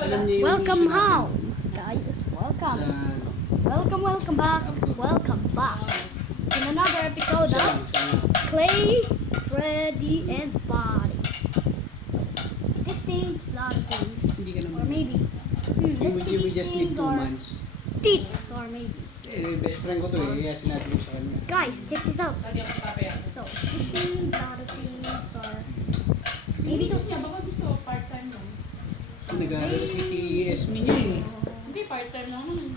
Alam niyo yung Welcome issue natin home, guys. Welcome. Welcome back. Welcome back in another episode Siya of lang, siya lang. Clay, Freddy, and Bonnie. This thing, lot of things, Hindi ka or naman. maybe, We just need 2 months. teeth, or maybe. Best friend ko to eh, kaya sinabi ko sa kanya. Guys, check this out. So, this thing, lot of things, or maybe those Baka gusto part-time lang. Nag-aaral si Esme niya eh. Hindi, part-time lang naman.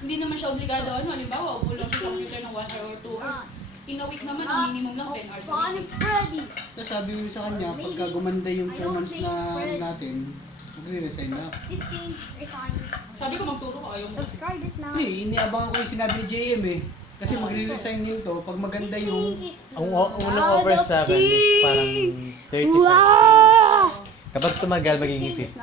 Hindi naman siya obligado. Halimbawa, upo lang siya sa computer ng 1 hour or 2 hours. In a week naman, ang minimum lang 10 hours a Bonnie, week. Freddy. Tapos sabi mo sa kanya, pagka gumanda yung 2 months na ano natin, magre-resign na. This thing, resign. Sabi ko, magturo ka, ayaw mo. Subscribe it now. Hindi, iniabangan ko yung sinabi ni JM eh. Kasi magre-resign yun to, pag maganda yung... Ang unang over 7 is parang 35K. Wow! Kapag tumagal, magiging 50.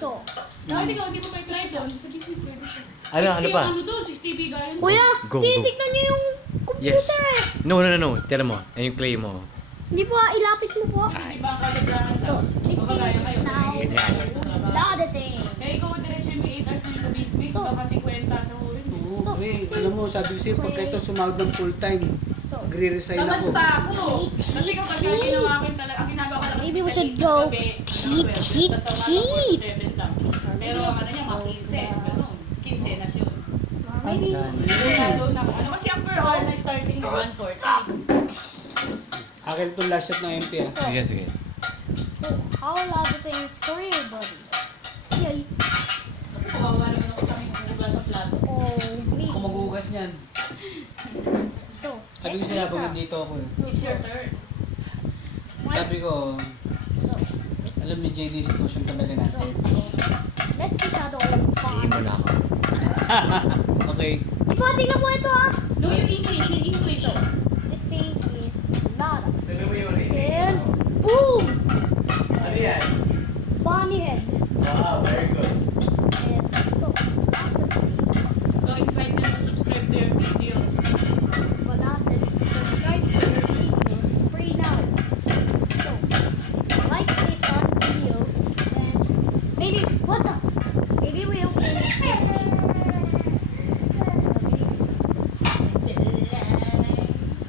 So, Dahil ikaw, hindi mo pa i-try doon. Sa business pwede siya. Ano pa? Ano doon? 60 bigayan. kuya, Go, go. titignan niyo yung Yes. computer eh. No. Tira mo. Ayun yung clay mo. Hindi po, ilapit mo po. Hindi ba ang kalibrahan sa... So, this Baka kaya kayo. thing now, Ganyan. the thing. Kaya ikaw, diretso yung may 8 hours na yun sa business. So, Baka 50 sa hurin mo. Oo, pre, alam mo, sabi ko sa'yo, pagka ito sumahod ng full time, So, magre-resign Tamad ako. pa ako. Kasi kapag ginawa akin talaga, ang ginagawa ko lang Maybe we sa should gabi, go gabi, cheat, 12, cheat, tas sa umaga, cheat. 47 lang. Pero ang ano niya, mga 15, gano'n. 15 na yun. maybe, Lalo na, ano kasi ang per hour na starting na 140. Akin itong last shot ng MP ah. Sige. so, how loud the thing's career, buddy? Yay. Kawawa naman ako kami hugas sa plato. Oh, me. Ako maghuhugas niyan. So, Sabi ko check sa'yo, this pag out. nandito ako eh. It's your turn. Sabi ko, So, alam ni JD yung sitwasyon talaga natin. let's see how the old Tingin mo font. na ako. Okay. Iba, tingnan mo ito ah. No, yung English, yung English. This thing is Nada. Sabi mo yung And boom! Ano yan? Bonnie head. Wow, very good. And so, So, invite them to subscribe to your videos. but after subscribe to your videos free now. So, like this on videos and maybe what the? Maybe we'll finish this thing.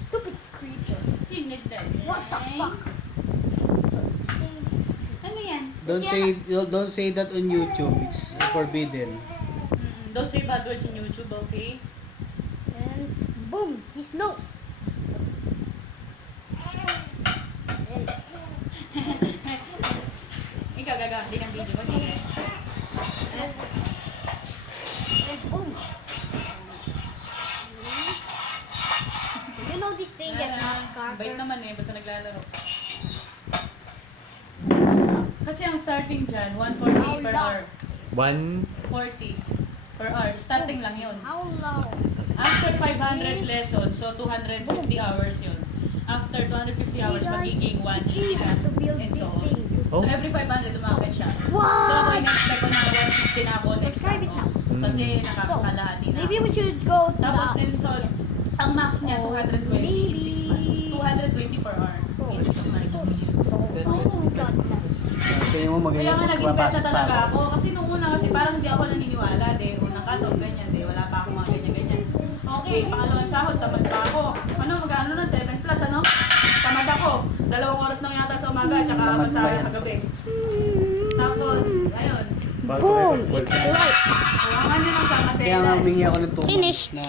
Stupid creature. What the fuck? Ano yan? Don't say that on YouTube. It's forbidden. Don't say bad words on YouTube, okay? And boom, his nose. And Ikaw gagamit ng video mo. and boom. You know this thing that Bait naman eh, basta naglalaro. Kasi ang starting dyan, 140 per hour. 40 per hour. Starting lang yun. How long? After 500 lessons, so 250 hours yun. After 250 hours, magiging 180 na. To build And this so on. thing. So every 500, umakit siya. So ako, What? in-expect ko na 160 na ako next Subscribe it time. now. Kasi So, nakakalahati na. maybe we should go to Tapos the... din, so, ang max niya, 220 in 6 months. Maybe. 220 per hour. In 6 months. Oh, God bless. Sa'yo mo Kaya nga nag-invest na talaga pa ako. Kasi nung una, kasi parang hindi ako naniniwala. Unang kato, ganyan. Wala pa ako mga ganyan-ganyan. Okay, pangalawang sahod, tamad pa ako. Ano, magkano na, 7 plus, ano? Tamad ako. 2 oras lang yata sa umaga, tsaka Tamad sa pa yan. kagabi. Tapos, ayun. Boom! It's right. Kawangan nyo lang sa Kaya nga masela. humingi ako ng 2 Finish. months na